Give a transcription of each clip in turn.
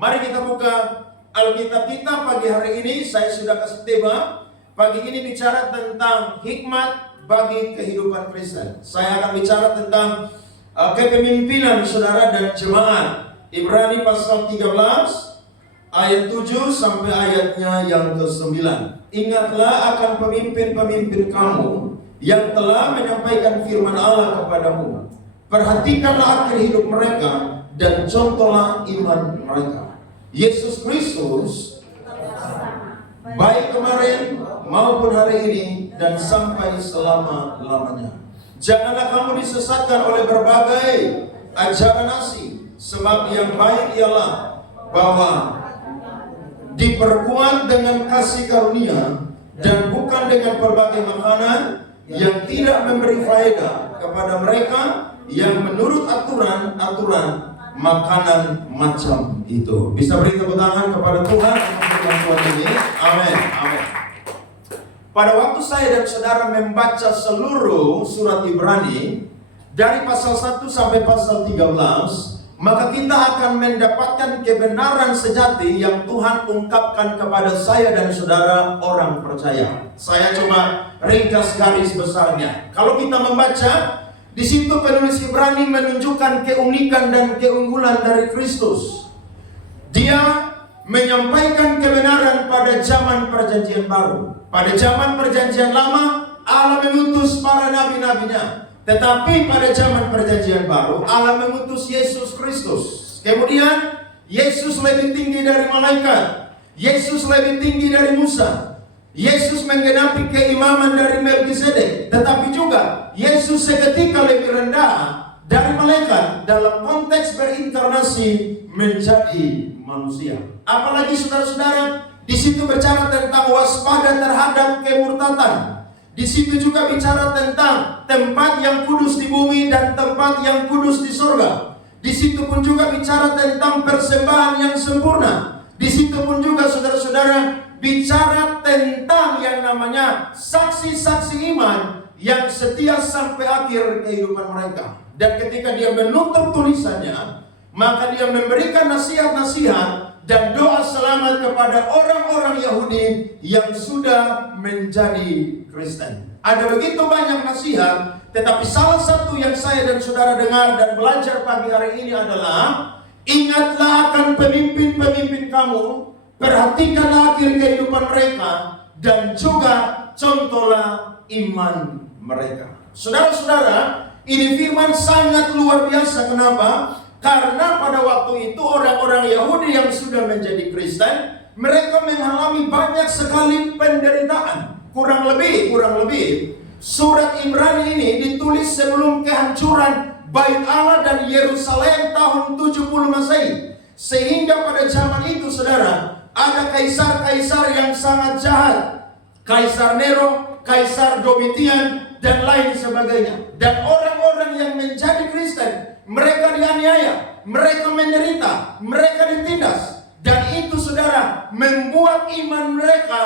Mari kita buka Alkitab kita pagi hari ini. Saya sudah kasih tema. Pagi ini bicara tentang hikmat bagi kehidupan Kristen. Saya akan bicara tentang kepemimpinan saudara dan jemaat. Ibrani pasal 13 ayat 7 sampai ayatnya yang ke-9. Ingatlah akan pemimpin-pemimpin kamu yang telah menyampaikan firman Allah kepadamu. Perhatikanlah akhir hidup mereka dan contohlah iman mereka. Yesus Kristus baik kemarin maupun hari ini dan sampai selama-lamanya. Janganlah kamu disesatkan oleh berbagai ajaran asing, sebab yang baik ialah bahwa diperkuat dengan kasih karunia dan bukan dengan berbagai makanan yang tidak memberi faedah kepada mereka yang menurut aturan makanan macam itu. Bisa beri tepuk tangan kepada Tuhan untuk Tuhan ini. Amin. Amin. Pada waktu saya dan saudara membaca seluruh surat Ibrani dari pasal 1 sampai pasal 13, maka kita akan mendapatkan kebenaran sejati yang Tuhan ungkapkan kepada saya dan saudara orang percaya. Saya coba ringkas garis besarnya. Kalau kita membaca, di situ penulis Ibrani menunjukkan keunikan dan keunggulan dari Kristus. Dia menyampaikan kebenaran pada zaman perjanjian baru. Pada zaman perjanjian lama, Allah mengutus para nabi-nabinya. Tetapi pada zaman perjanjian baru, Allah mengutus Yesus Kristus. Kemudian, Yesus lebih tinggi dari malaikat. Yesus lebih tinggi dari Musa. Yesus menggenapi keimaman dari Melkisedek. Tetapi juga, Yesus seketika lebih rendah dari malaikat dalam konteks berinkarnasi menjadi manusia. Apalagi saudara-saudara, di situ bicara tentang waspada terhadap kemurtatan. Di situ juga bicara tentang tempat yang kudus di bumi dan tempat yang kudus di sorga. Di situ pun juga bicara tentang persembahan yang sempurna. Di situ pun juga saudara-saudara bicara tentang yang namanya saksi-saksi iman yang setia sampai akhir kehidupan mereka. Dan ketika dia menutup tulisannya, maka dia memberikan nasihat-nasihat dan doa selamat kepada orang-orang Yahudi yang sudah menjadi Kristen. Ada begitu banyak nasihat, tetapi salah satu yang saya dan saudara dengar dan belajar pagi hari ini adalah, ingatlah akan pemimpin-pemimpin kamu, perhatikanlah akhir kehidupan mereka, dan juga contohlah iman mereka. Saudara-saudara, ini firman sangat luar biasa. Kenapa? Karena pada waktu itu orang-orang Yahudi yang sudah menjadi Kristen, mereka mengalami banyak sekali penderitaan. Kurang lebih surat Ibrani ini ditulis sebelum kehancuran Bait Allah dan Yerusalem tahun 70 Masehi. Sehingga pada zaman itu saudara, ada kaisar-kaisar yang sangat jahat. Kaisar Nero, Kaisar Domitian, dan lain sebagainya. Dan orang-orang yang menjadi Kristen, mereka dianiaya, mereka menderita, mereka ditindas. Dan itu saudara, membuat iman mereka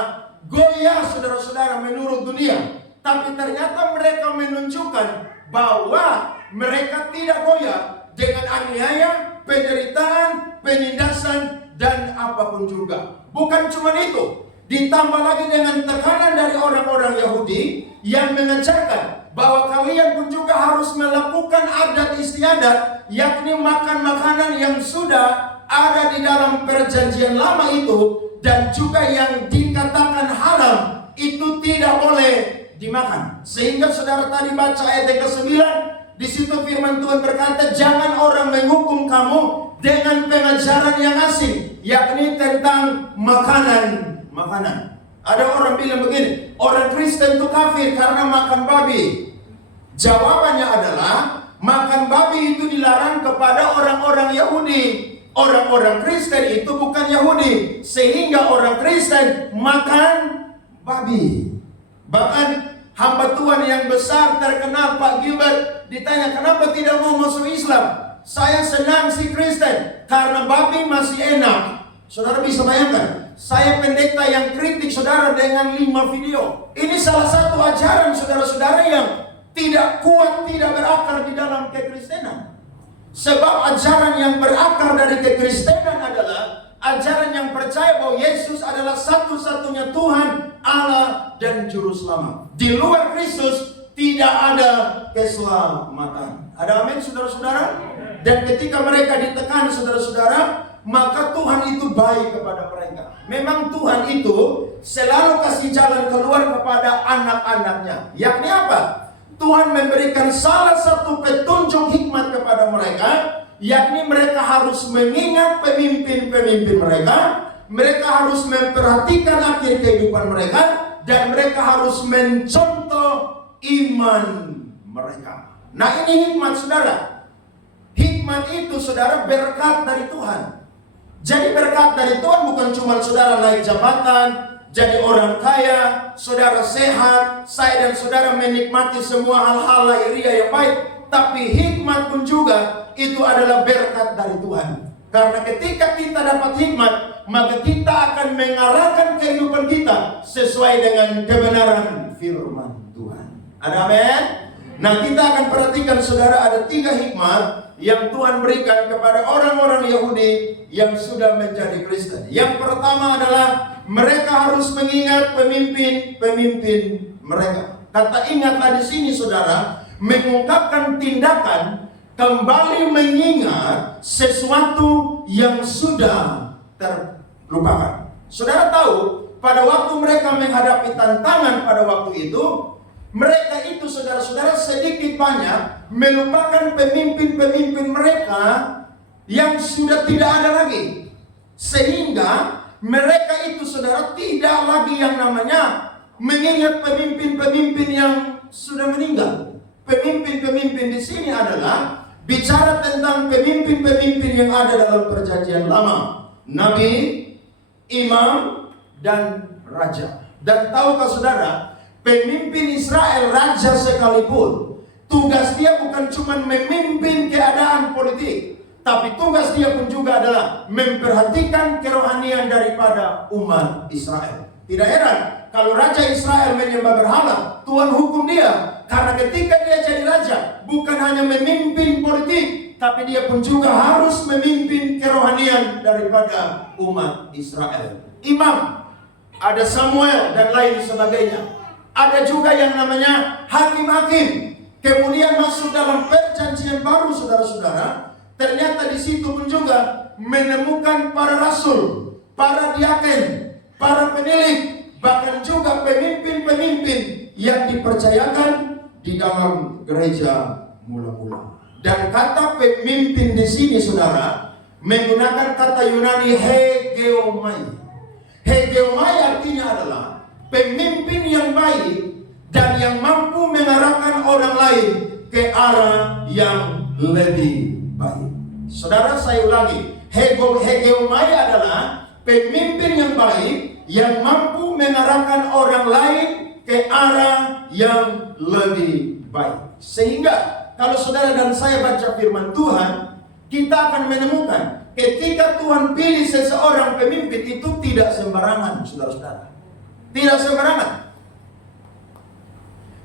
goyah saudara-saudara menurut dunia. Tapi ternyata mereka menunjukkan bahwa mereka tidak goyah dengan aniaya, penderitaan, penindasan, dan apapun juga. Bukan cuma itu, ditambah lagi dengan tekanan dari orang-orang Yahudi yang mengajarkan bahwa kalian pun juga harus melakukan adat istiadat, yakni makan makanan yang sudah ada di dalam perjanjian lama itu, dan juga yang dikatakan haram itu tidak boleh dimakan. Sehingga saudara tadi baca ayat yang ke-9, di situ firman Tuhan berkata, jangan orang menghukum kamu dengan pengajaran yang asing, yakni tentang makanan. Ada orang bilang begini, orang Kristen itu kafir karena makan babi. Jawabannya adalah, makan babi itu dilarang kepada orang-orang Yahudi. Orang-orang Kristen itu bukan Yahudi, sehingga orang Kristen makan babi. Bahkan hamba Tuhan yang besar terkenal Pak Gilbert ditanya, kenapa tidak mau masuk Islam? Saya senang si Kristen karena babi masih enak. Saudara bisa bayangkan, saya pendeta yang kritik saudara dengan 5 video. Ini salah satu ajaran saudara-saudara yang tidak kuat, tidak berakar di dalam kekristenan. Sebab ajaran yang berakar dari kekristenan adalah ajaran yang percaya bahwa Yesus adalah satu-satunya Tuhan, Allah, dan Juru Selamat. Di luar Kristus tidak ada keselamatan. Ada amin, saudara-saudara? Dan ketika mereka ditekan, saudara-saudara, maka Tuhan itu baik kepada mereka. Memang Tuhan itu selalu kasih jalan keluar kepada anak-anaknya. Yakni apa? Tuhan memberikan salah satu petunjuk hikmat kepada mereka, yakni mereka harus mengingat pemimpin-pemimpin mereka, mereka harus memperhatikan akhir kehidupan mereka, dan mereka harus mencontoh iman mereka. Nah, ini hikmat, saudara. Hikmat itu, saudara, berkat dari Tuhan. Jadi berkat dari Tuhan bukan cuma saudara naik jabatan, jadi orang kaya, saudara sehat, saya dan saudara menikmati semua hal-hal lahiriah yang baik. Tapi hikmat pun juga itu adalah berkat dari Tuhan. Karena ketika kita dapat hikmat, maka kita akan mengarahkan kehidupan kita sesuai dengan kebenaran firman Tuhan. Ada amin? Nah, kita akan perhatikan, saudara, ada 3 hikmat yang Tuhan berikan kepada orang-orang Yahudi yang sudah menjadi Kristen. Yang pertama adalah mereka harus mengingat pemimpin-pemimpin mereka. Kata ingatlah di sini, saudara, mengungkapkan tindakan kembali mengingat sesuatu yang sudah terlupakan. Saudara tahu, pada waktu mereka menghadapi tantangan pada waktu itu, mereka itu, saudara-saudara, sedikit banyak melupakan pemimpin-pemimpin mereka yang sudah tidak ada lagi. Sehingga mereka itu, saudara, tidak lagi yang namanya mengingat pemimpin-pemimpin yang sudah meninggal. Pemimpin-pemimpin di sini adalah bicara tentang pemimpin-pemimpin yang ada dalam perjanjian lama. Nabi, imam, dan raja. Dan tahukah saudara, pemimpin Israel, raja sekalipun, tugas dia bukan cuma memimpin keadaan politik, tapi tugas dia pun juga adalah memperhatikan kerohanian daripada umat Israel. Tidak heran kalau raja Israel menyembah berhala, Tuhan hukum dia. Karena ketika dia jadi raja, bukan hanya memimpin politik, tapi dia pun juga harus memimpin kerohanian daripada umat Israel. Imam, ada Samuel dan lain sebagainya. Ada juga yang namanya hakim-hakim. Kemudian masuk dalam perjanjian baru, saudara-saudara. Ternyata di situ pun juga menemukan para rasul, para diaken, para penilik, bahkan juga pemimpin-pemimpin yang dipercayakan di dalam gereja mula-mula. Dan kata pemimpin di sini, saudara, menggunakan kata Yunani hegeomai. Hegeomai artinya adalah pemimpin yang baik dan yang mampu mengarahkan orang lain ke arah yang lebih baik. Saudara, saya ulangi. Hegeomai adalah pemimpin yang baik yang mampu mengarahkan orang lain ke arah yang lebih baik. Sehingga kalau saudara dan saya baca firman Tuhan, kita akan menemukan ketika Tuhan pilih seseorang pemimpin itu tidak sembarangan, saudara-saudara. Tidak sembarangan.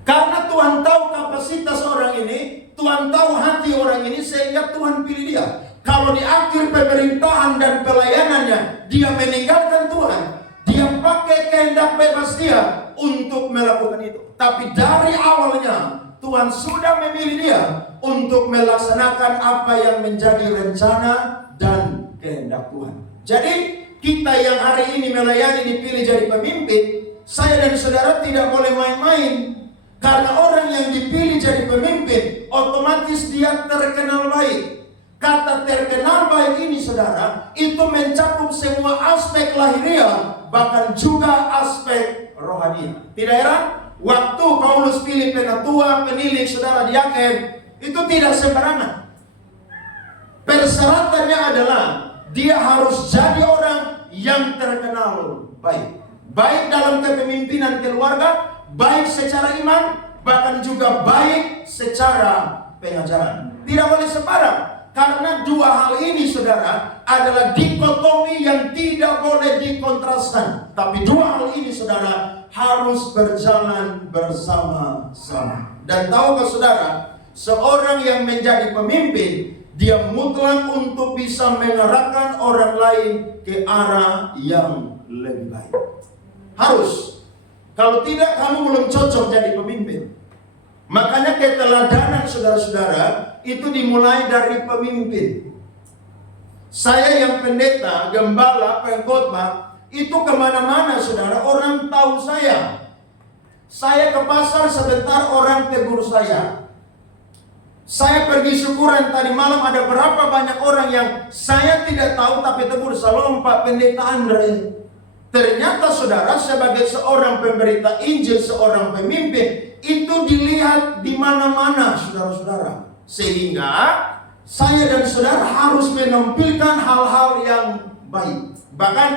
Karena Tuhan tahu kapasitas orang ini, Tuhan tahu hati orang ini, sehingga Tuhan pilih dia. Kalau di akhir pemerintahan dan pelayanannya dia meninggalkan Tuhan, dia pakai kehendak bebas dia untuk melakukan itu. Tapi dari awalnya Tuhan sudah memilih dia untuk melaksanakan apa yang menjadi rencana dan kehendak Tuhan. Jadi kita yang hari ini melayani dipilih jadi pemimpin, saya dan saudara tidak boleh main-main. Karena orang yang dipilih jadi pemimpin, otomatis dia terkenal baik. Kata terkenal baik ini, saudara, itu mencakup semua aspek lahiriah, bahkan juga aspek rohani. Tidak heran, waktu Paulus pilih penatua, penilik, saudara diaken, itu tidak sembarangan. Persyaratannya adalah dia harus jadi orang yang terkenal baik. Baik dalam kepemimpinan keluarga, baik secara iman, bahkan juga baik secara pengajaran. Tidak boleh sembarang. Karena dua hal ini, saudara, adalah dikotomi yang tidak boleh dikontraskan. Tapi dua hal ini, saudara, harus berjalan bersama-sama. Dan tahukah saudara, seorang yang menjadi pemimpin, Dia mutlak untuk bisa mengarahkan orang lain ke arah yang lebih baik. Harus. Kalau tidak, kamu belum cocok jadi pemimpin. Makanya keteladanan saudara-saudara itu dimulai dari pemimpin. Saya yang pendeta, gembala, pengkhotbah, itu kemana-mana saudara, orang tahu saya. Saya ke pasar sebentar, orang tegur saya. Saya pergi syukuran tadi malam, ada berapa banyak orang yang saya tidak tahu tapi tegur, "Salam Pak Pendeta Andre." Ternyata saudara, sebagai seorang pemberita Injil, seorang pemimpin, itu dilihat di mana-mana saudara-saudara. Sehingga saya dan saudara harus menampilkan hal-hal yang baik. Bahkan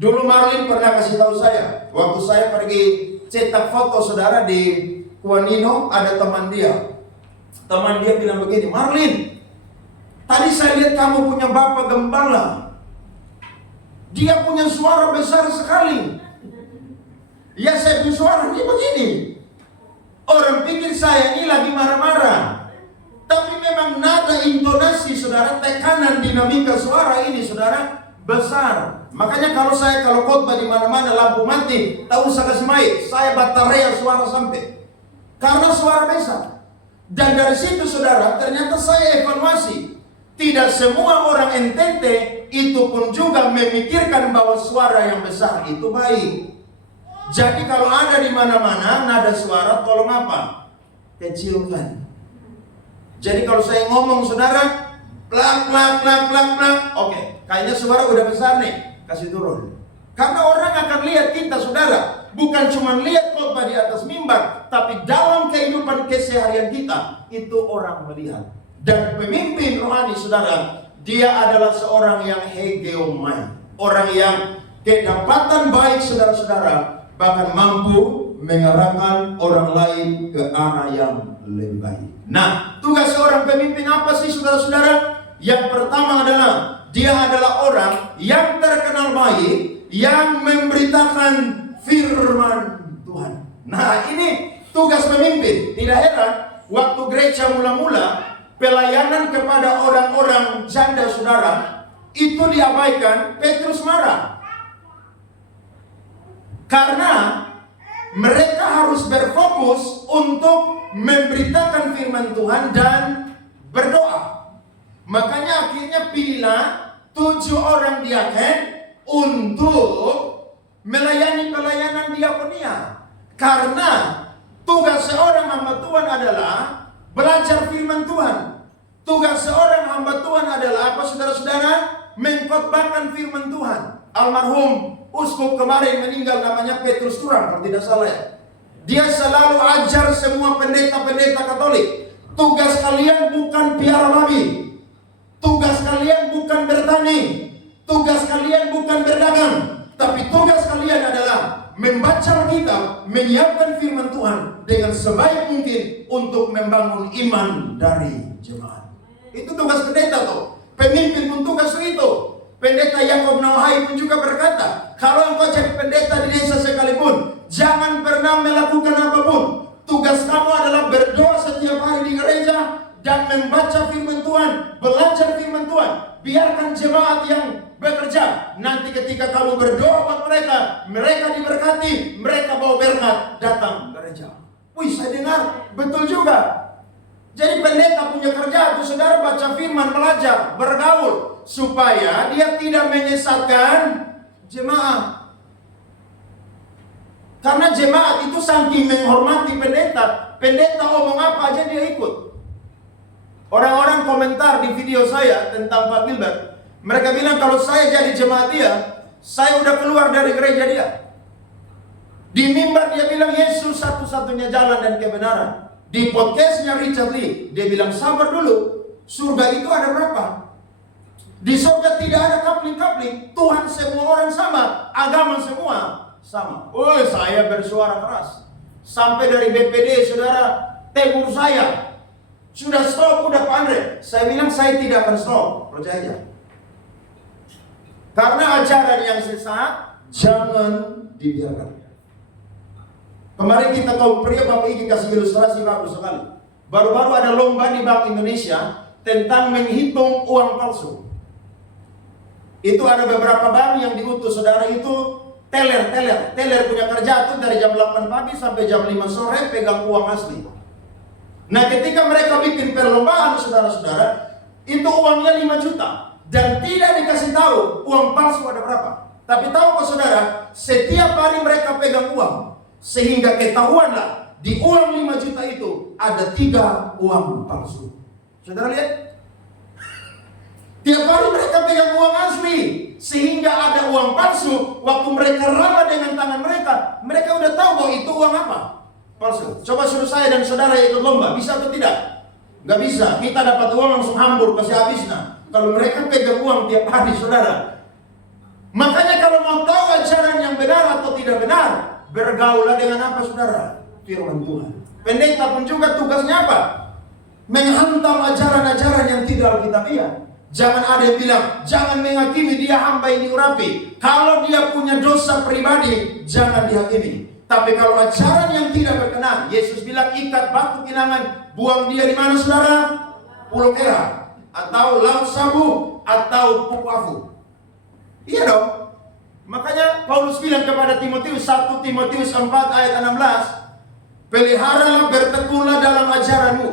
dulu Marlin pernah kasih tahu saya, waktu saya pergi cetak foto saudara di Kuanino, ada teman dia. Teman dia bilang begini, "Marlin, tadi saya lihat kamu punya bapak gembala. Dia punya suara besar sekali." Ya, saya punya suara ini begini. Orang pikir saya ini lagi marah-marah. Tapi memang nada intonasi saudara, tekanan dinamika suara ini saudara besar. Makanya kalau khotbah di mana-mana lampu mati, tak usah kasih mic, saya baterai suara sampai. Karena suara besar. Dan dari situ saudara, ternyata saya evaluasi. Tidak semua orang NTT itu pun juga memikirkan bahwa suara yang besar itu baik. Jadi kalau ada di mana-mana nada suara, tolong apa? Kecilkan. Jadi kalau saya ngomong saudara, plak plak plak plak plak, oke, kayaknya suara udah besar nih, kasih turun. Karena orang akan lihat kita saudara, bukan cuma lihat khotbah di atas mimbar, tapi dalam kehidupan keseharian kita, itu orang melihat. Dan pemimpin rohani saudara, dia adalah seorang yang hegeomai, orang yang kedapatan baik saudara-saudara, bahkan mampu mengarahkan orang lain ke arah yang lebih baik. Nah, tugas seorang pemimpin apa sih saudara-saudara? Yang pertama adalah, dia adalah orang yang terkenal baik, yang memberitakan firman Tuhan. Nah, ini tugas pemimpin. Tidak heran, waktu gereja mula-mula, pelayanan kepada orang-orang janda saudara, itu diabaikan. Petrus marah. Karena mereka harus berfokus untuk memberitakan firman Tuhan dan berdoa. Makanya akhirnya pilihlah 7 orang diaken untuk melayani pelayanan diakonia. Karena tugas seorang hamba Tuhan adalah belajar firman Tuhan. Tugas seorang hamba Tuhan adalah apa saudara-saudara? Mengkhotbahkan firman Tuhan. Almarhum uskup kemarin meninggal, namanya Petrus Turang kalau tidak salah ya. Dia selalu ajar semua pendeta-pendeta Katolik, tugas kalian bukan piara babi. Tugas kalian bukan bertani. Tugas kalian bukan berdagang, tapi tugas kalian adalah membaca Alkitab, menyiapkan firman Tuhan dengan sebaik mungkin untuk membangun iman dari jemaat. Itu tugas pendeta tuh. Pemimpin pun tugas itu. Pendeta Yakob Nauhai pun juga berkata, kalau engkau jadi pendeta di desa sekalipun, jangan pernah melakukan apapun. Tugas kamu adalah berdoa setiap hari di gereja dan membaca firman Tuhan, belajar firman Tuhan. Biarkan jemaat yang bekerja. Nanti ketika kamu berdoa buat mereka, mereka diberkati, mereka bawa berkat datang gereja. Wih, saya dengar betul juga. Jadi pendeta punya kerja itu saudara baca firman, belajar, bergaul, supaya dia tidak menyesatkan jemaat. Karena jemaat itu saking menghormati pendeta, pendeta omong apa aja dia ikut. Orang-orang komentar di video saya tentang Pak Gilbert, mereka bilang kalau saya jadi jemaat dia, saya udah keluar dari gereja dia. Di mimbar dia bilang Yesus satu-satunya jalan dan kebenaran. Di podcastnya Richard Lee, dia bilang sabar dulu, surga itu ada berapa? Di surga tidak ada kapling-kapling, Tuhan semua orang sama, agama semua sama. Oh, saya bersuara keras. Sampai dari BPD saudara tegur saya. Sudah stop, udah Pak Andre. Saya bilang saya tidak akan stop, percaya. Karena ajaran yang sesat jangan dibiarkan. Kemarin kita kaum pria Bapak Iki kasih ilustrasi bagus sekali. Baru-baru ada lomba di Bank Indonesia, tentang menghitung uang palsu. Itu ada beberapa bank yang diutus saudara itu teller punya kerja itu dari jam 8 pagi sampai jam 5 sore pegang uang asli. Nah, ketika mereka bikin perlombaan saudara-saudara, itu uangnya 5 juta dan tidak dikasih tahu uang palsu ada berapa. Tapi tahu saudara, setiap hari mereka pegang uang sehingga ketahuanlah di uang 5 juta itu ada 3 uang palsu. Saudara lihat? Tiap hari mereka pegang uang asli, sehingga ada uang palsu. Waktu mereka raba dengan tangan mereka udah tahu bahwa itu uang apa? Palsu. Coba suruh saya dan saudara ikut lomba, bisa atau tidak? Gak bisa. Kita dapat uang langsung hambur, pasti habisnya. Kalau mereka pegang uang tiap hari, saudara. Makanya kalau mau tahu ajaran yang benar atau tidak benar, bergaulah dengan apa, saudara? Firman Tuhan. Pendeta pun juga tugasnya apa? Menghantam ajaran-ajaran yang tidak alkitabiah. Jangan ada yang bilang, jangan menghakimi, dia hamba yang diurapi. Kalau dia punya dosa pribadi, jangan dihakimi. Tapi kalau ajaran yang tidak berkenan, Yesus bilang ikat batu kinangan, buang dia di mana, saudara? Pulau Merah, atau Laut Sabu, atau Pukuafu. Iya dong. Makanya Paulus bilang kepada Timotius, 1 Timotius 4 ayat 16, peliharalah, bertekunlah dalam ajaranmu.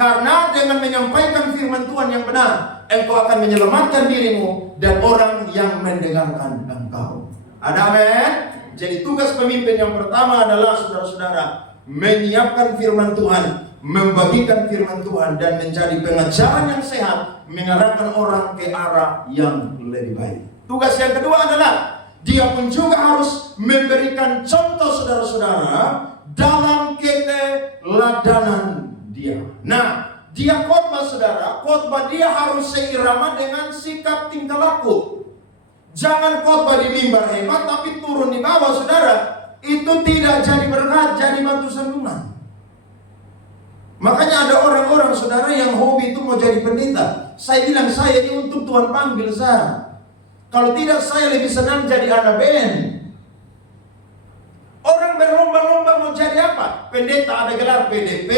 Karena dengan menyampaikan firman Tuhan yang benar, engkau akan menyelamatkan dirimu dan orang yang mendengarkan engkau. Ada amin? Jadi tugas pemimpin yang pertama adalah saudara-saudara, menyiapkan firman Tuhan, membagikan firman Tuhan, dan menjadi pengajaran yang sehat, mengarahkan orang ke arah yang lebih baik. Tugas yang kedua adalah, dia pun juga harus memberikan contoh saudara-saudara dalam keteladanan dia. Nah, dia khotbah saudara, khotbah dia harus seirama dengan sikap tingkah laku. Jangan khotbah di mimbar hebat tapi turun di bawah, saudara. Itu tidak jadi berkat, jadi batu sandungan. Makanya ada orang-orang saudara yang hobi itu mau jadi pendeta. Saya bilang, saya ini untuk Tuhan panggil saya. Kalau tidak, saya lebih senang jadi anak band. Orang berlomba-lomba mau jadi apa? Pendeta, ada gelar PDP,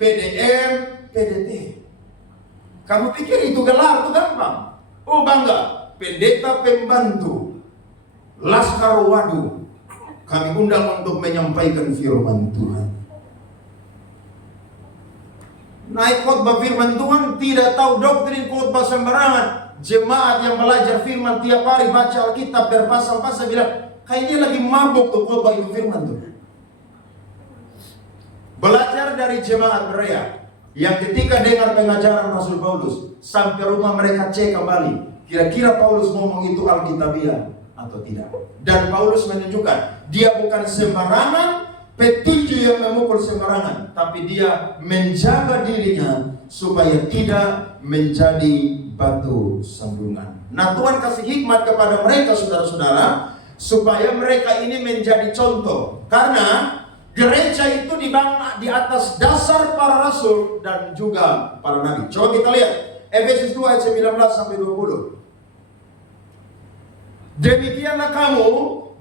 PDM, PDT. Kamu pikir itu gelar itu gampang? Oh bangga, pendeta pembantu Laskar Wadu. Kami undang untuk menyampaikan firman Tuhan. Naik khotbah firman Tuhan, tidak tahu doktrin khotbah sembarangan. Jemaat yang belajar firman tiap hari baca Alkitab berpasang-pasang bilang, kayaknya lagi mabuk tuh khotbah itu firman tuh. Belajar dari jemaat Berea yang ketika dengar pengajaran Rasul Paulus, sampai rumah mereka cek kembali, kira-kira Paulus ngomong itu alkitabiah atau tidak. Dan Paulus menunjukkan dia bukan sembarangan petinju yang memukul sembarangan, tapi dia menjaga dirinya supaya tidak menjadi batu sandungan. Nah, Tuhan kasih hikmat kepada mereka saudara-saudara supaya mereka ini menjadi contoh. Karena gereja itu dibangun di atas dasar para rasul dan juga para nabi. Coba kita lihat Efesus 2 ayat 19 sampai 20. Demikianlah kamu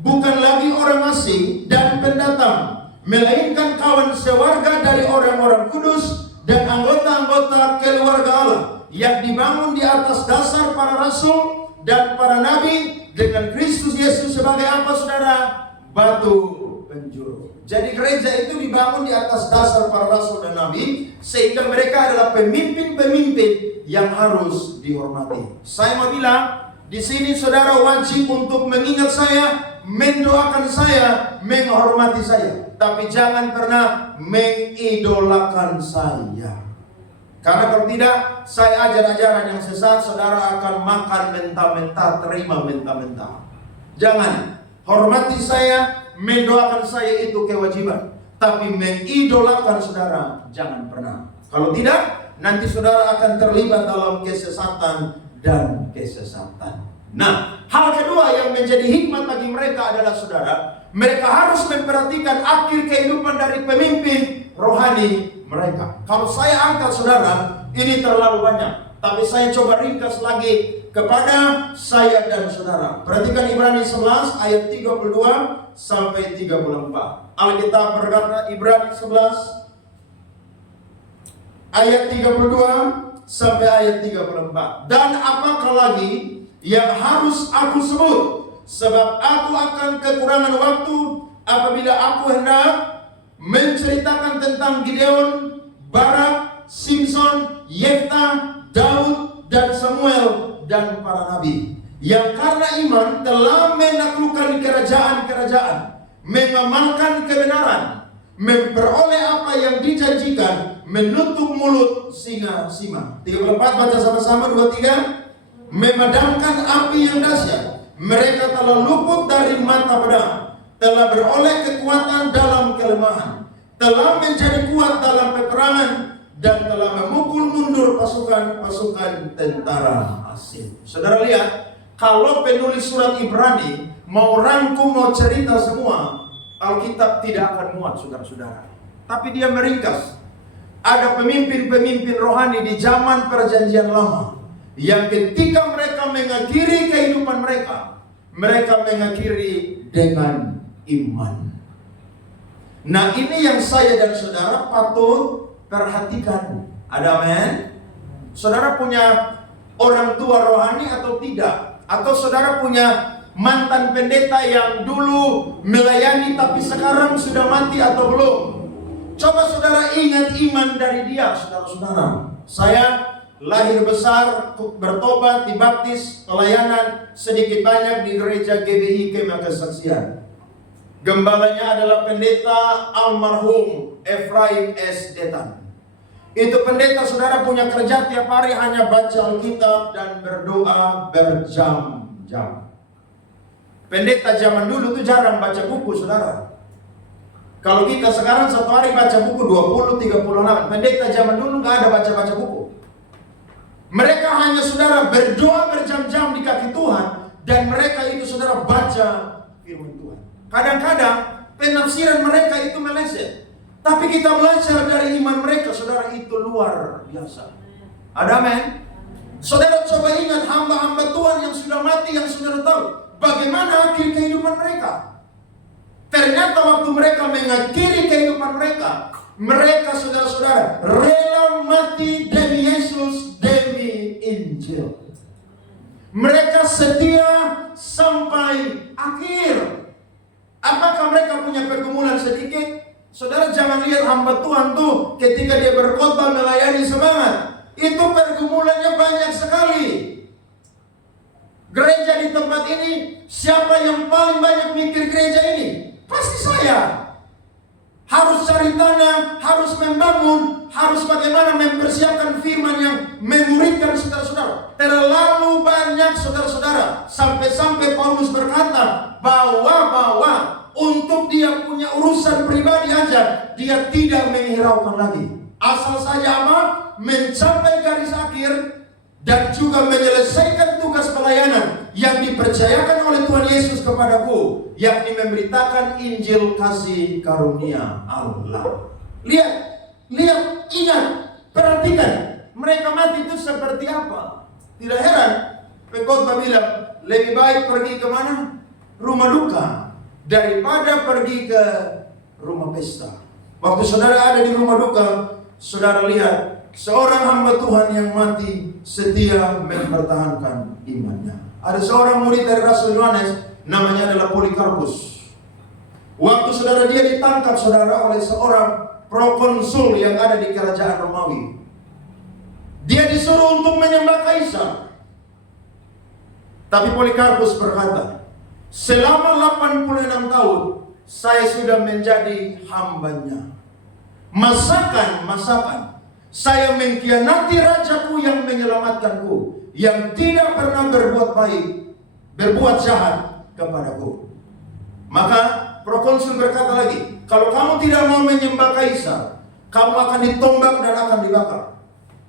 bukan lagi orang asing dan pendatang, melainkan kawan sewarga dari orang-orang kudus dan anggota-anggota keluarga Allah yang dibangun di atas dasar para rasul dan para nabi, dengan Kristus Yesus sebagai apa, saudara? Batu penjuru. Jadi gereja itu dibangun di atas dasar para rasul dan nabi, sehingga mereka adalah pemimpin-pemimpin yang harus dihormati. Saya mau bilang, di sini saudara wajib untuk mengingat saya, mendoakan saya, menghormati saya, tapi jangan pernah mengidolakan saya. Karena kalau tidak, saya ajar-ajaran yang sesat, saudara akan makan mentah-mentah, terima mentah-mentah. Jangan. Hormati saya, mendoakan saya itu kewajiban. Tapi mengidolakan saudara, jangan pernah. Kalau tidak, nanti saudara akan terlibat dalam kesesatan dan kesesatan. Nah, hal kedua yang menjadi hikmat bagi mereka adalah saudara, mereka harus memperhatikan akhir kehidupan dari pemimpin rohani mereka. Kalau saya angkat saudara, ini terlalu banyak, tapi saya coba ringkas lagi kepada saya dan saudara. Perhatikan Ibrani 11 ayat 32 sampai 34. Alkitab berkata, Ibrani 11 ayat 32 sampai ayat 34. Dan apakah lagi yang harus aku sebut? Sebab aku akan kekurangan waktu apabila aku hendak menceritakan tentang Gideon, Barak, Simson, Yefta, Daud, dan Samuel, dan para nabi, yang karena iman telah menaklukkan kerajaan-kerajaan, mengamalkan kebenaran, memperoleh apa yang dijanjikan, menutup mulut singa-singa. 34, baca sama-sama, 2, 3. Memadamkan api yang dahsyat, mereka telah luput dari mata pedang, telah beroleh kekuatan dalam kelemahan, telah menjadi kuat dalam peperangan, dan telah memukul mundur pasukan-pasukan tentara asing. Saudara lihat, kalau penulis surat Ibrani mau rangkum, mau cerita semua, Alkitab tidak akan muat, saudara-saudara. Tapi dia meringkas. Ada pemimpin-pemimpin rohani di zaman perjanjian lama yang ketika mereka mengakhiri kehidupan mereka, mereka mengakhiri dengan iman. Nah, ini yang saya dan saudara patut perhatikan. Ada amin? Saudara punya orang tua rohani atau tidak? Atau saudara punya mantan pendeta yang dulu melayani tapi sekarang sudah mati atau belum? Coba saudara ingat iman dari dia, saudara-saudara. Saya lahir besar, bertobat, dibaptis, pelayanan sedikit banyak di gereja GBI Kemah Kesaksian. Gembalanya adalah pendeta almarhum Efraim S. Detan. Itu pendeta, saudara, punya kerja tiap hari hanya baca Alkitab dan berdoa berjam-jam. Pendeta zaman dulu tuh jarang baca buku, saudara. Kalau kita sekarang satu hari baca buku 20-30 halaman. Pendeta zaman dulu nggak ada baca-baca buku. Mereka hanya, saudara, berdoa berjam-jam di kaki Tuhan, dan mereka itu, saudara, baca firman Tuhan. Kadang-kadang penafsiran mereka itu meleset, tapi kita belajar dari iman mereka, saudara, itu luar biasa. Ada amin? Saudara coba ingat hamba-hamba Tuhan yang sudah mati, yang saudara tahu bagaimana akhir kehidupan mereka. Ternyata waktu mereka mengakhiri kehidupan mereka, mereka, saudara-saudara, rela mati demi Yesus, demi Injil. Mereka setia sampai akhir. Apakah mereka punya pergumulan sedikit? Saudara jangan lihat hamba Tuhan tuh ketika dia berkhotbah melayani semangat. Itu pergumulannya banyak sekali. Gereja di tempat ini, siapa yang paling banyak mikir gereja ini? Pasti saya. Harus cari tanah, harus membangun, harus bagaimana mempersiapkan firman yang memuridkan saudara-saudara. Terlalu banyak, saudara-saudara, sampai-sampai Paulus berkata bahwa untuk dia punya urusan pribadi aja, dia tidak menghiraukan lagi. Asal saja apa? Mencapai garis akhir dan juga menyelesaikan tugas pelayanan yang dipercayakan oleh Tuhan Yesus kepadaku, yakni memberitakan Injil kasih karunia Allah. Lihat, ingat, perhatikan, mereka mati itu seperti apa? Tidak heran pengkhotbah bilang, lebih baik pergi ke mana? Rumah duka daripada pergi ke rumah pesta. Waktu saudara ada di rumah duka, saudara lihat seorang hamba Tuhan yang mati setia mempertahankan imannya. Ada seorang murid dari Rasul Yohanes, namanya adalah Polikarpus. Waktu saudara dia ditangkap, saudara, oleh seorang prokonsul yang ada di kerajaan Romawi. Dia disuruh untuk menyembah kaisar. Tapi Polikarpus berkata, selama 86 tahun saya sudah menjadi hambanya. Masakan saya mengkhianati rajaku yang menyelamatkanku, yang tidak pernah berbuat jahat kepadaku. Maka prokonsul berkata lagi, kalau kamu tidak mau menyembah kaisar, kamu akan ditombak dan akan dibakar.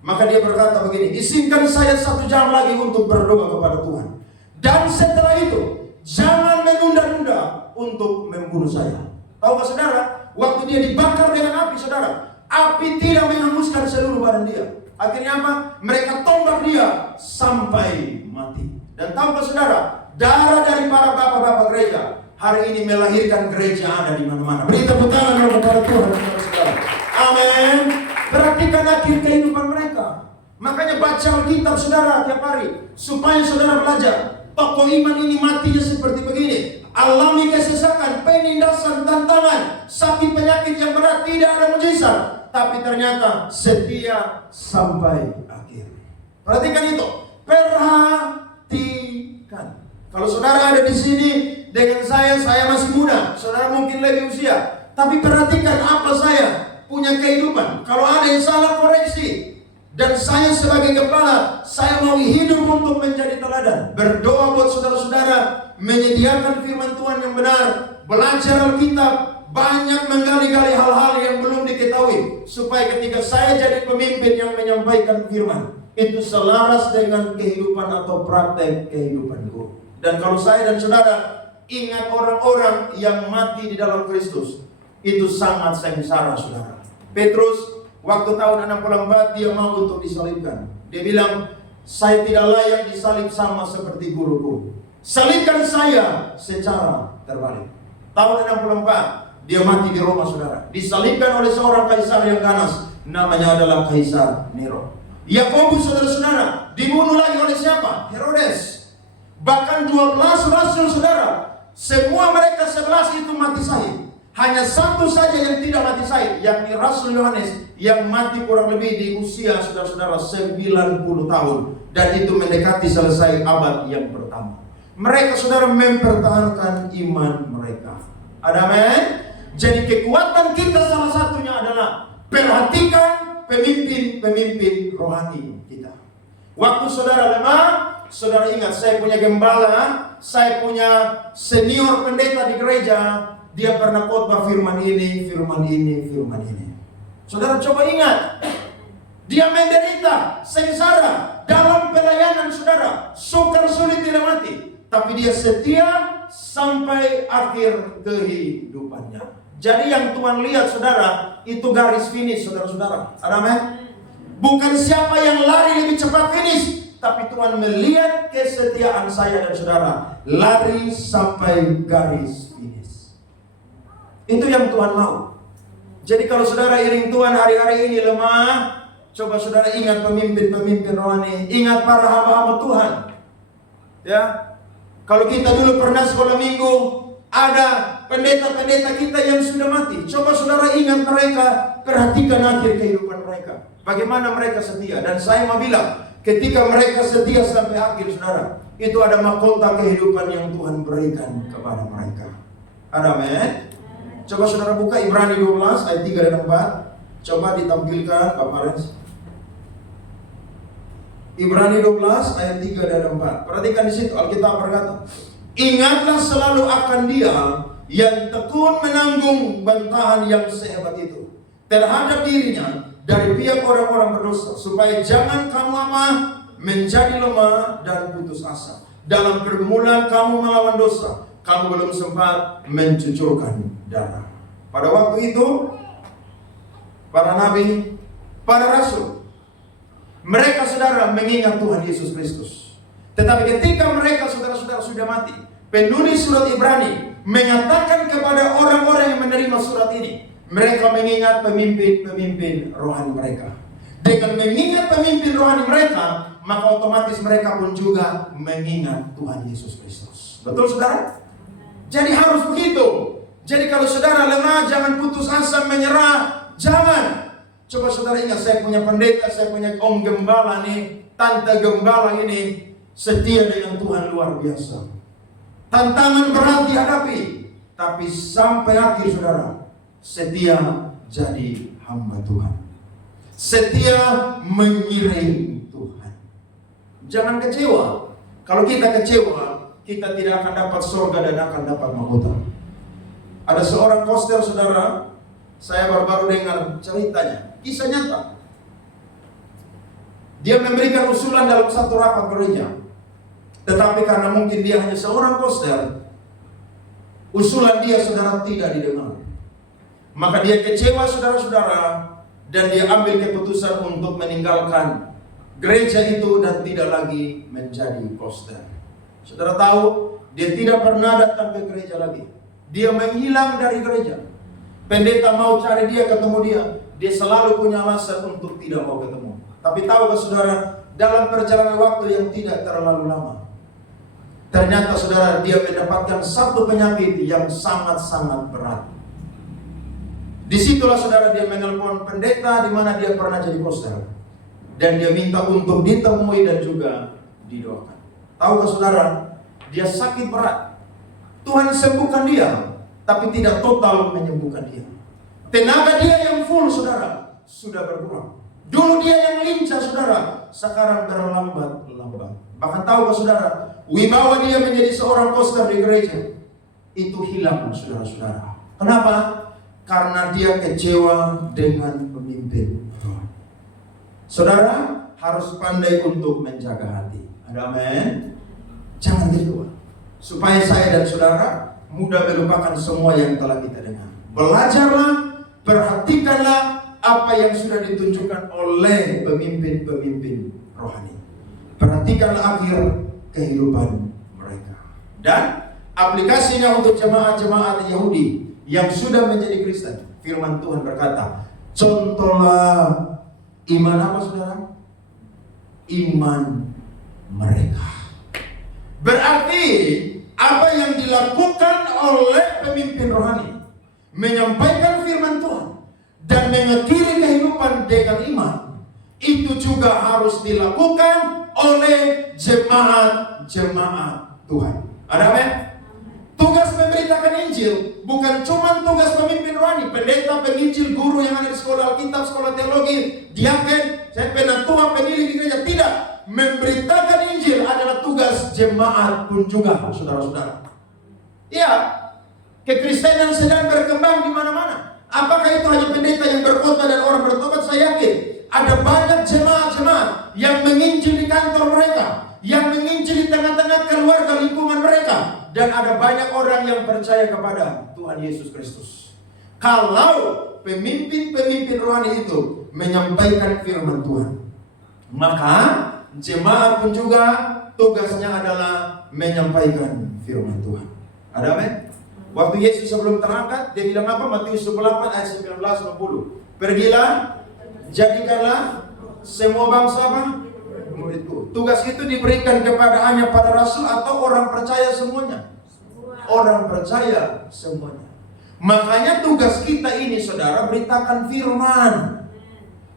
Maka dia berkata begini, izinkan saya 1 jam lagi untuk berdoa kepada Tuhan. Dan setelah itu, jangan menunda-nunda untuk membunuh saya. Tahu saudara, waktu dia dibakar dengan api, saudara, api tidak menghanguskan seluruh badan dia. Akhirnya apa? Mereka tombak dia sampai mati. Dan tahu saudara, darah dari para bapak-bapak gereja hari ini melahirkan gereja ada di mana-mana. Beri tepuk tangan kepada Tuhan, saudara. Amin. Perhatikan akhir kehidupan mereka. Makanya baca Alkitab saudara tiap hari, supaya saudara belajar. Tokoh iman ini matinya seperti begini. Alami kesesakan, penindasan, tantangan, sakit penyakit yang berat, tidak ada mujizat. Tapi ternyata setia sampai akhir. Perhatikan itu. Perhatikan. Kalau saudara ada di sini dengan saya masih muda. Saudara mungkin lebih usia. Tapi perhatikan apa saya punya kehidupan. Kalau ada yang salah, koreksi. Dan saya sebagai kepala, saya mau hidup untuk menjadi teladan. Berdoa buat saudara-saudara, menyediakan firman Tuhan yang benar, belajar Alkitab, banyak menggali-gali hal-hal yang belum diketahui, supaya ketika saya jadi pemimpin yang menyampaikan firman, itu selaras dengan kehidupan atau praktek kehidupanku. Dan kalau saya dan saudara ingat orang-orang yang mati di dalam Kristus, itu sangat sengsara saudara. Petrus waktu tahun 64 dia mau untuk disalibkan. Dia bilang, saya tidak layak disalib sama seperti guruku. Salibkan saya secara terbalik. Tahun 64 dia mati di Roma saudara. Disalibkan oleh seorang kaisar yang ganas. Namanya adalah Kaisar Nero. Yakobus saudara-saudara dibunuh lagi oleh siapa? Herodes. Bahkan 12 rasul saudara, semua mereka 11 itu mati syahid. Hanya satu saja yang tidak mati syahid, yakni Rasul Yohanes, yang mati kurang lebih di usia saudara-saudara 90 tahun. Dan itu mendekati selesai abad yang pertama. Mereka saudara mempertahankan iman mereka. Ada amin? Jadi kekuatan kita salah satunya adalah perhatikan pemimpin-pemimpin rohani kita. Waktu saudara lemah, saudara ingat, saya punya gembala, saya punya senior pendeta di gereja. Dia pernah khotbah firman ini, firman ini, firman ini. Saudara coba ingat, dia menderita, sengsara dalam pelayanan saudara, sukar sulit tidak mati, tapi dia setia sampai akhir kehidupannya. Jadi yang Tuhan lihat saudara, itu garis finish saudara-saudara. Amin. Bukan siapa yang lari lebih cepat finish, tapi Tuhan melihat kesetiaan saya dan saudara, lari sampai garis finish. Itu yang Tuhan mau. Jadi kalau saudara iring Tuhan hari-hari ini lemah, coba saudara ingat pemimpin-pemimpin rohani, ingat para hamba-hamba Tuhan. Ya, kalau kita dulu pernah sekolah minggu, ada pendeta-pendeta kita yang sudah mati. Coba saudara ingat mereka, perhatikan akhir kehidupan mereka. Bagaimana mereka setia. Dan saya mau bilang, ketika mereka setia sampai akhir saudara, itu ada mahkota kehidupan yang Tuhan berikan kepada mereka. Ada amin? Coba saudara buka Ibrani 12 ayat 3 dan 4. Coba ditampilkan Bapak Rens. Ibrani 12 ayat 3 dan 4. Perhatikan di situ Alkitab berkata, ingatlah selalu akan Dia yang tekun menanggung bantahan yang sehebat itu terhadap dirinya dari pihak orang-orang berdosa, supaya jangan kamu menjadi lemah dan putus asa. Dalam pergumulan kamu melawan dosa, kamu belum sempat mencucurkan darah. Pada waktu itu, para nabi, para rasul, mereka saudara mengingat Tuhan Yesus Kristus. Tetapi ketika mereka saudara-saudara sudah mati, penulis surat Ibrani mengatakan kepada orang-orang yang menerima surat ini, mereka mengingat pemimpin-pemimpin rohani mereka. Dengan mengingat pemimpin rohani mereka, maka otomatis mereka pun juga mengingat Tuhan Yesus Kristus. Betul saudara? Jadi harus begitu. Jadi kalau saudara lemah, jangan putus asa, menyerah. Jangan. Coba saudara ingat, saya punya pendeta, saya punya om gembala nih, tante gembala ini setia dengan Tuhan luar biasa. Tantangan berat dihadapi, tapi sampai akhir saudara, setia jadi hamba Tuhan. Setia mengiring Tuhan. Jangan kecewa. Kalau kita kecewa, kita tidak akan dapat surga dan akan dapat mahkota. Ada seorang koster saudara, saya baru-baru dengar ceritanya, kisah nyata. Dia memberikan usulan dalam satu rapat gereja, tetapi karena mungkin dia hanya seorang koster, usulan dia saudara tidak didengar. Maka dia kecewa saudara-saudara, dan dia ambil keputusan untuk meninggalkan gereja itu dan tidak lagi menjadi koster. Saudara tahu, dia tidak pernah datang ke gereja lagi. Dia menghilang dari gereja. Pendeta mau cari dia, ketemu dia, dia selalu punya alasan untuk tidak mau ketemu. Tapi tahukah saudara, dalam perjalanan waktu yang tidak terlalu lama, ternyata saudara dia mendapatkan satu penyakit yang sangat-sangat berat. Disitulah saudara dia menelpon pendeta di mana dia pernah jadi poster, dan dia minta untuk ditemui dan juga didoakan. Tahukah saudara, dia sakit berat. Tuhan sembuhkan dia, tapi tidak total menyembuhkan dia. Tenaga dia yang full saudara sudah berkurang. Dulu dia yang lincah saudara, sekarang berlambat-lambat. Bahkan tahukah saudara, wibawa dia menjadi seorang poster di gereja itu hilang saudara-saudara. Kenapa? Karena dia kecewa dengan pemimpin. Saudara harus pandai untuk menjaga hati. Ada amin? Jangan kecewa, supaya saya dan saudara mudah melupakan semua yang telah kita dengar. Belajarlah, perhatikanlah apa yang sudah ditunjukkan oleh pemimpin-pemimpin rohani. Perhatikanlah akhir kehidupan mereka. Dan aplikasinya untuk jemaat-jemaat Yahudi yang sudah menjadi Kristen. Firman Tuhan berkata, contohlah iman apa saudara? Iman mereka. Berarti apa yang dilakukan oleh pemimpin rohani, menyampaikan firman Tuhan dan mengakhiri kehidupan dengan iman, itu juga harus dilakukan oleh jemaat-jemaat Tuhan. Ada amin? Tugas memberitakan Injil bukan cuma tugas pemimpin rohani, pendeta, penginjil, guru yang ada di sekolah Alkitab, sekolah teologi, diaken, penatua, penilai di gereja. Tidak. Memberitakan Injil adalah tugas jemaat pun juga, saudara-saudara. Ya, kekristenan sedang berkembang di mana-mana. Apakah itu hanya pendeta yang berkhotbah dan orang bertobat? Saya yakin ada banyak jemaat-jemaat yang menginjil di kantor mereka, yang menginjil di tengah-tengah keluarga lingkungan mereka, dan ada banyak orang yang percaya kepada Tuhan Yesus Kristus. Kalau pemimpin-pemimpin rohani itu menyampaikan firman Tuhan, maka jemaat pun juga tugasnya adalah menyampaikan firman Tuhan. Ada amin? Waktu Yesus sebelum terangkat, dia bilang apa? Matius 28 ayat 19-20. Pergilah, jadikanlah semua bangsa apa? Muridku. Tugas itu diberikan kepada hanya para rasul atau orang percaya semuanya? Orang percaya semuanya. Makanya tugas kita ini saudara, beritakan firman.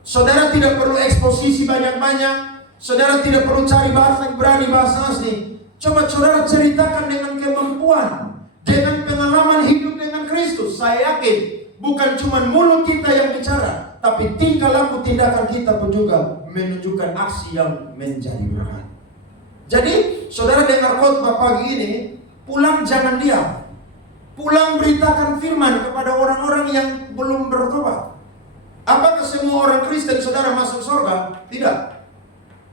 Saudara tidak perlu eksposisi banyak-banyak. Saudara tidak perlu cari bahasa Ibrani, bahasa asli. Coba saudara ceritakan dengan kemampuan, dengan pengalaman hidup dengan Kristus. Saya yakin bukan cuma mulut kita yang bicara, tapi tingkah laku tindakan kita pun juga menunjukkan aksi yang menjadi berkat. Jadi saudara dengar khotbah pagi ini, pulang jangan diam. Pulang beritakan firman kepada orang-orang yang belum bertobat. Apakah semua orang Kristen saudara masuk surga? Tidak.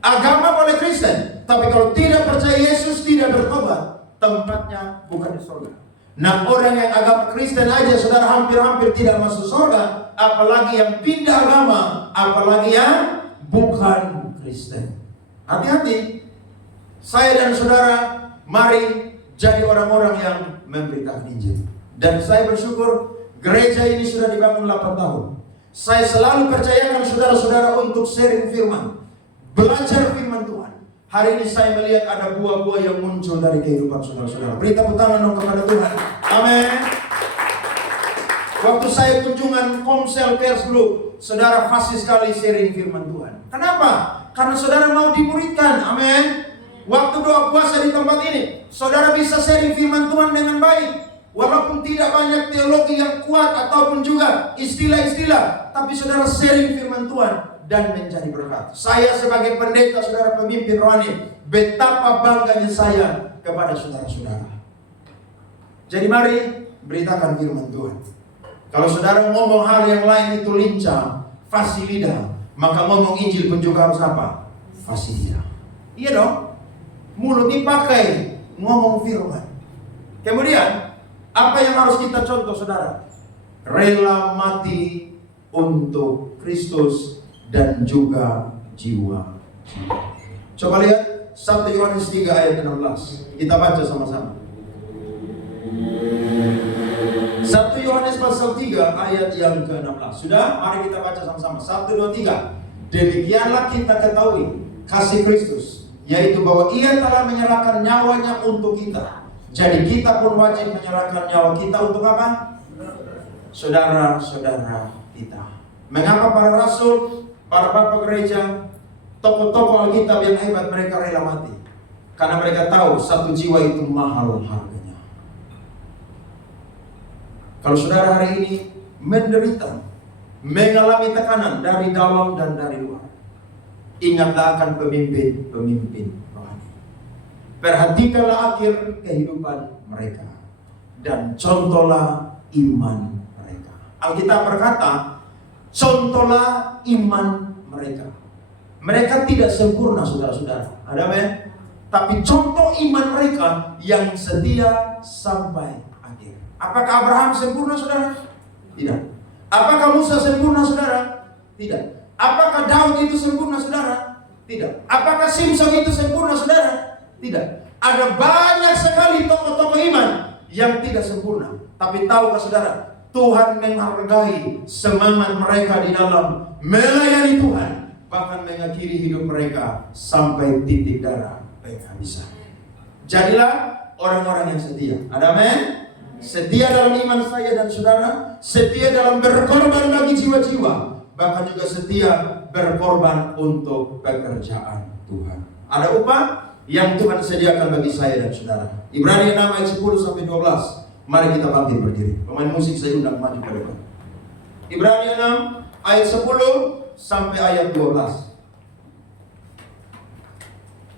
Agama boleh Kristen, tapi kalau tidak percaya Yesus, tidak bertobat, tempatnya bukan di surga. Nah, orang yang agama Kristen aja saudara hampir-hampir tidak masuk surga, apalagi yang pindah agama, apalagi yang bukan Kristen. Hati-hati. Saya dan saudara, mari jadi orang-orang yang memberitakan Injil. Dan saya bersyukur gereja ini sudah dibangun 8 tahun. Saya selalu percayakan saudara-saudara untuk sharing firman, belajar firman Tuhan. Hari ini saya melihat ada buah-buah yang muncul dari kehidupan saudara-saudara. Beri tepuk tangan dong kepada Tuhan. Amin. Waktu saya kunjungan Komsel Cares Group, saudara fasih sekali sharing firman Tuhan. Kenapa? Karena saudara mau dimuridkan. Amin. Waktu doa puasa di tempat ini, saudara bisa sharing firman Tuhan dengan baik. Walaupun tidak banyak teologi yang kuat ataupun juga istilah-istilah, tapi saudara sharing firman Tuhan dan menjadi berkat. Saya sebagai pendeta, saudara pemimpin rohani, betapa bangganya saya kepada saudara-saudara. Jadi mari beritakan firman Tuhan. Kalau saudara ngomong hal yang lain itu lincah, fasih lidah, maka ngomong Injil pun juga harus apa? Fasih lidah. Iya dong. Mulut dipakai ngomong firman. Kemudian apa yang harus kita contoh saudara? Rela mati untuk Kristus dan juga jiwa. Coba lihat 1 Yohanes 3 ayat 16. Kita baca sama-sama. 1 Yohanes pasal 3 ayat yang ke-16. Sudah? Mari kita baca sama-sama. 1, 2, 3. Demikianlah kita ketahui kasih Kristus, yaitu bahwa Ia telah menyerahkan nyawanya untuk kita. Jadi kita pun wajib menyerahkan nyawa kita untuk apa? Saudara-saudara kita. Mengapa para rasul, para bapak gereja, tokoh-tokoh Alkitab yang hebat mereka rela mati? Karena mereka tahu satu jiwa itu mahal harganya. Kalau saudara hari ini menderita, mengalami tekanan dari dalam dan dari luar, ingatlah akan pemimpin-pemimpin rohani. Perhatikanlah akhir kehidupan mereka dan contohlah iman mereka. Alkitab berkata, contohlah iman mereka. Mereka tidak sempurna, saudara-saudara. Ada apa ya? Tapi contoh iman mereka yang setia sampai akhir. Apakah Abraham sempurna, saudara? Tidak. Apakah Musa sempurna, saudara? Tidak. Apakah Daud itu sempurna, saudara? Tidak. Apakah Simpson itu sempurna, saudara? Tidak. Ada banyak sekali tokoh-tokoh iman yang tidak sempurna. Tapi tahukah saudara, Tuhan menghargai semangat mereka di dalam melayani Tuhan, bahkan mengakhiri hidup mereka sampai titik darah penghabisan. Jadilah orang-orang yang setia. Ada amin? Setia dalam iman saya dan saudara, setia dalam berkorban bagi jiwa-jiwa, bahkan juga setia berkorban untuk pekerjaan Tuhan. Ada upah yang Tuhan sediakan bagi saya dan saudara. Ibrani 6 ayat 10 sampai 12. Mari kita bangkit berdiri. Pemain musik saya undang maju ke depan. Ibrani 6 ayat 10 sampai ayat 12.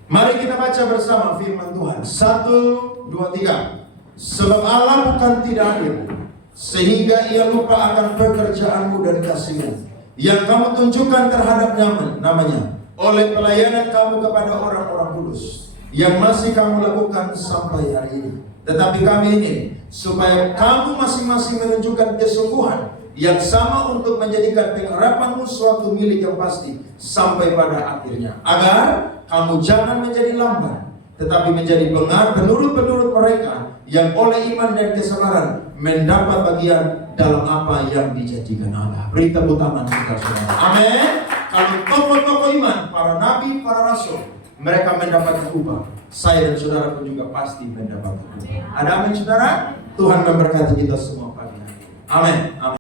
Mari kita baca bersama firman Tuhan. 1, 2, 3. Sebab Allah bukan tidak adil, sehingga Ia lupa akan pekerjaanmu dan kasihmu yang kamu tunjukkan terhadap namanya oleh pelayanan kamu kepada orang-orang kudus yang masih kamu lakukan sampai hari ini. Tetapi kami ingin supaya kamu masing-masing menunjukkan kesungguhan yang sama untuk menjadikan pengharapanmu suatu milik yang pasti sampai pada akhirnya, agar kamu jangan menjadi lamban, tetapi menjadi penurut-penurut mereka yang oleh iman dan kesabaran mendapat bagian dalam apa yang dijanjikan Allah. Beri tepuk tangan kita semua. Amin. Kalau tokoh-tokoh iman, para nabi, para rasul, mereka mendapat upah, saya dan saudara pun juga pasti mendapat upah. Ada amin, saudara? Tuhan memberkati kita semua pagi hari. Amin. Amin.